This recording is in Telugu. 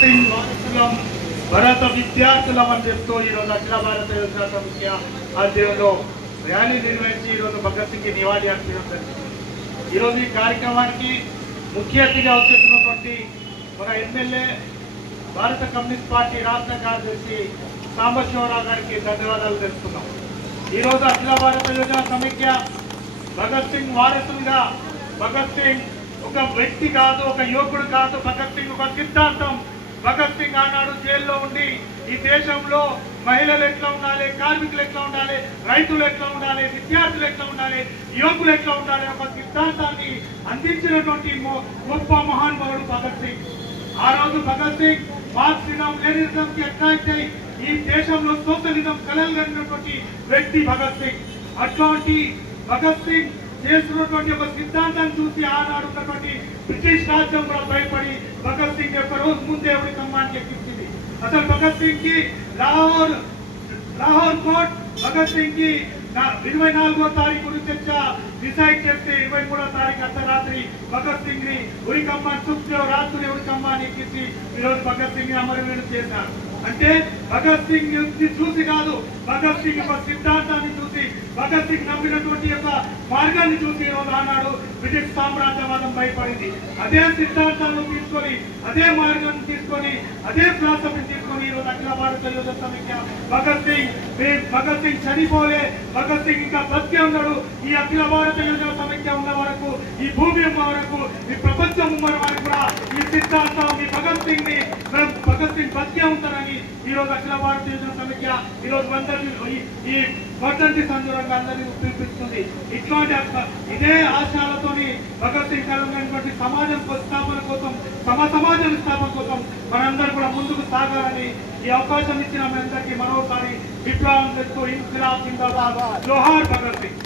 వారసులం భారత విద్యార్థులం అని చెప్తూ ఈరోజు అఖిల భారత యోజన సమితి ఆధ్వర్యంలో ర్యాలీ నిర్వహించి ఈరోజు భగత్ సింగ్ నివాళి అర్పించడం జరిగింది. ఈరోజు ఈ కార్యక్రమానికి ముఖ్య అతిథిగా వచ్చేసినటువంటి మన ఎమ్మెల్యే భారత కమ్యూనిస్ట్ పార్టీ రాష్ట్ర కార్యదర్శి సాంబశివరావు గారికి ధన్యవాదాలు తెలుపుతున్నాం. ఈరోజు అఖిల భారత యోజన సమైక్య భగత్ సింగ్ వారసులుగా భగత్ సింగ్ ఒక వ్యక్తి కాదు, ఒక యువకుడు కాదు. భగత్ సింగ్ ఒక సిద్ధాంతం. భగత్ సింగ్ ఆనాడు జైల్లో ఉండి ఈ దేశంలో మహిళలు ఎట్లా ఉండాలి, కార్మికులు ఎట్లా ఉండాలి, రైతులు ఎట్లా ఉండాలి, విద్యార్థులు ఎట్లా ఉండాలి, యువకులు ఎట్లా ఉండాలి, ఒక సిద్ధాంతాన్ని అందించినటువంటి గొప్ప మహానుభావుడు భగత్ సింగ్. ఆ రోజు భగత్ సింగ్ మార్క్సిజం లెనినిజం కి అట్రాక్ట్ అయి ఈ దేశంలో సోషలిజం కలగలిగినటువంటి వ్యక్తి భగత్ సింగ్. అట్లాంటి భగత్ సింగ్ చేస్తున్నటువంటి ఒక సిద్ధాంతాన్ని చూసి ఆనాడు ఉన్నటువంటి బ్రిటిష్ రాజ్యం కూడా భయపడి భగత్ సింగ్ యొక్క రోజు ముందే ఎవరి కమ్మానికి ఎక్కించింది. అసలు భగత్ సింగ్ కి లాహోర్ కోర్ట్ భగత్ సింగ్ కి 24వ తారీఖు చర్చ డిసైడ్ చేస్తే 23వ తారీఖు అర్ధరాత్రి భగత్ సింగ్ ని ఉరి కమ్మాన్ సుఖ్దేవ్ రాత్రి ఉరి కమ్మాన్ని ఎక్కించి ఈరోజు భగత్ సింగ్ ని అమరవీరుడు చేశారు. అంటే భగత్ సింగ్ చూసి కాదు, భగత్ సింగ్ యొక్క సిద్ధాంతాన్ని చూసి, భగత్ సింగ్ నమ్మినటువంటి యొక్క మార్గాన్ని చూసి ఈరోజు ఆనాడు బ్రిటిష్ సామ్రాజ్యవాదం భయపడింది. అదే సిద్ధాంతాలను తీసుకొని, అదే మార్గాన్ని తీసుకొని, అదే ఫిలాసఫీ తీసుకొని ఈరోజు అఖిల భారత యోజన సమైక్య భగత్ సింగ్ చనిపోలే, భగత్ సింగ్ ఇంకా బతికే ఉన్నాడు. ఈ అఖిల భారత యోజన సమైక్య ఉన్న వరకు, ఈ భూమి ఉన్న వరకు, ఈ ప్రపంచం ఉన్న వరకు కూడా ఈ సిద్ధాంతం ఈ భగత్ సింగ్ బతికే ఉంటారని ఈరోజు అఖిల భారత యోజన సమైక్య ఈరోజు ఈ వర్ధంతి సందర్భంగా అందరినీ పిలిపిస్తుంది. ఇట్లాంటి ఇదే ఆశయాలతోని భగత్ సింగ్ కలమైనటువంటి సమాజం స్థాపన కోసం, సమాజం స్థాపన కోసం మనందరూ కూడా ముందుకు సాగాలని ఈ అవకాశం ఇచ్చిన మనందరికీ మరోసారి విప్లవం చేస్తూ ఇన్కిలాబ్ జిందాబాద్, జోహార్ భగత్ సింగ్.